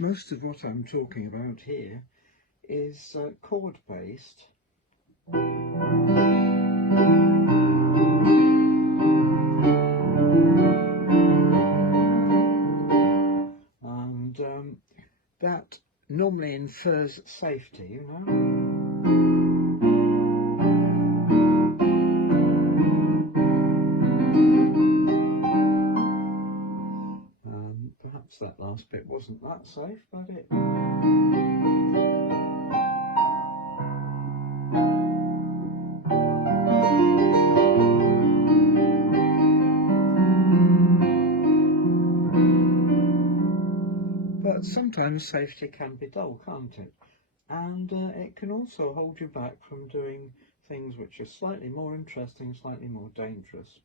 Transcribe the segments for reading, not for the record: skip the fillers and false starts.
Most of what I'm talking about here is chord based. And that normally infers safety, you know. Perhaps that last bit wasn't that safe, but it... But sometimes safety can be dull, can't it? And it can also hold you back from doing things which are slightly more interesting, slightly more dangerous.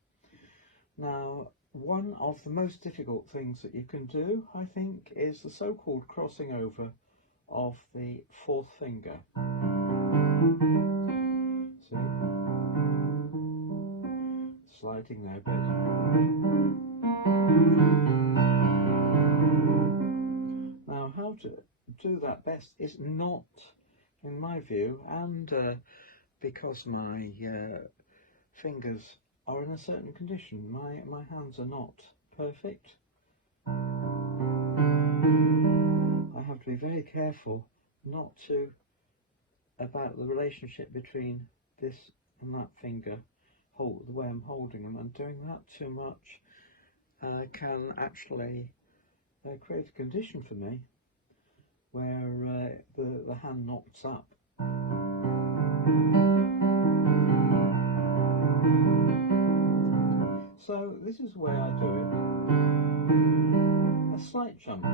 Now, one of the most difficult things that you can do, I think, is the so-called crossing over of the fourth finger. See? Sliding there a bit. Now, how to do that best is not, in my view, and because my fingers are in a certain condition, my hands are not perfect. I have to be very careful not to, about the relationship between this and that finger, the way I'm holding them, and doing that too much can actually create a condition for me where the hand knocks up. So this is the way I do it. A slight jump.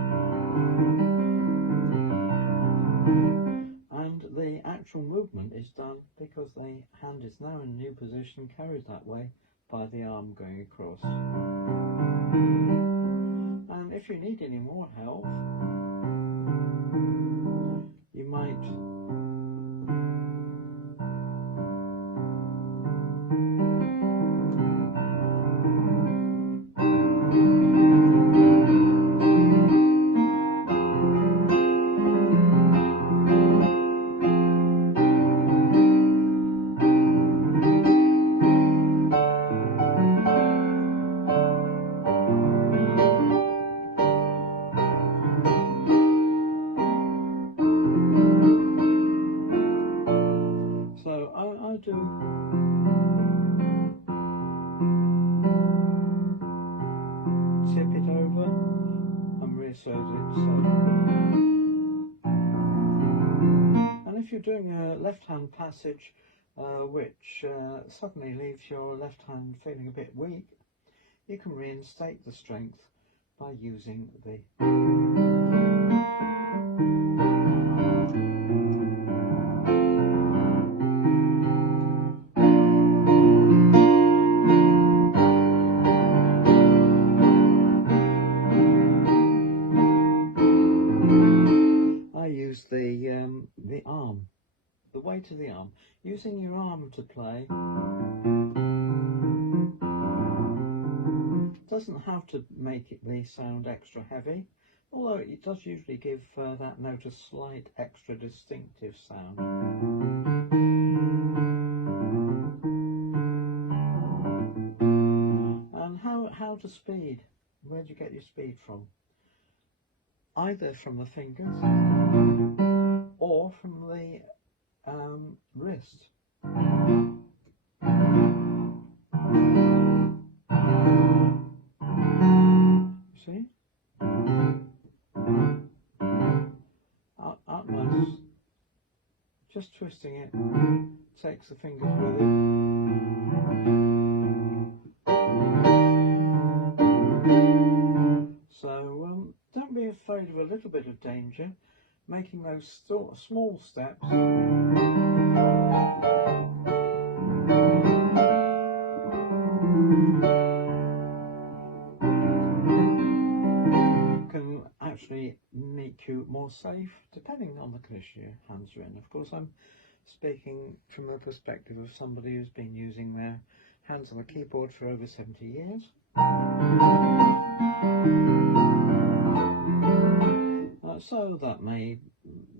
And the actual movement is done because the hand is now in a new position, carried that way by the arm going across. And if you need any more help, you might do tip it over and reassert it. So. And if you're doing a left hand passage which suddenly leaves your left hand feeling a bit weak, you can reinstate the strength by using the the arm, the weight of the arm. Using your arm to play doesn't have to make the sound extra heavy, although it does usually give that note a slight extra distinctive sound. And how to speed? Where do you get your speed from? Either from the fingers or from the wrist. See? Utmost, just twisting it, takes the fingers with it. So don't be afraid of a little bit of danger, making those small steps. Can actually make you more safe, depending on the condition your hands are in. Of course, I'm speaking from the perspective of somebody who's been using their hands on a keyboard for over 70 years. So that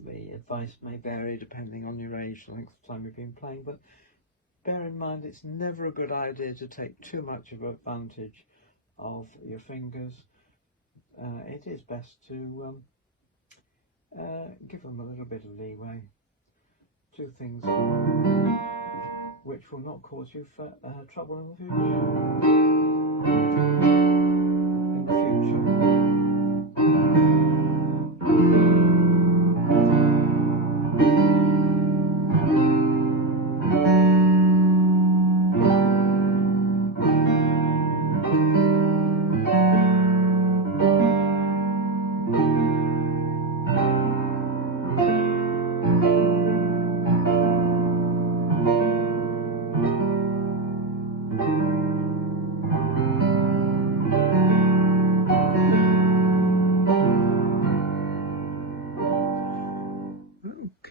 the advice may vary depending on your age, the length of time you've been playing, but bear in mind it's never a good idea to take too much of advantage of your fingers. It is best to give them a little bit of leeway. Do things which will not cause you trouble in the future.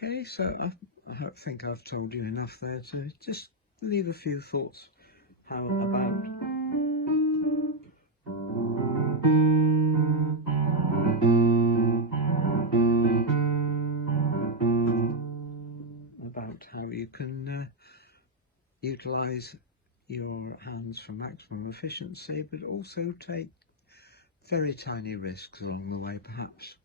Okay, so I think I've told you enough there to just leave a few thoughts about how you can utilize your hands for maximum efficiency, but also take very tiny risks along the way, perhaps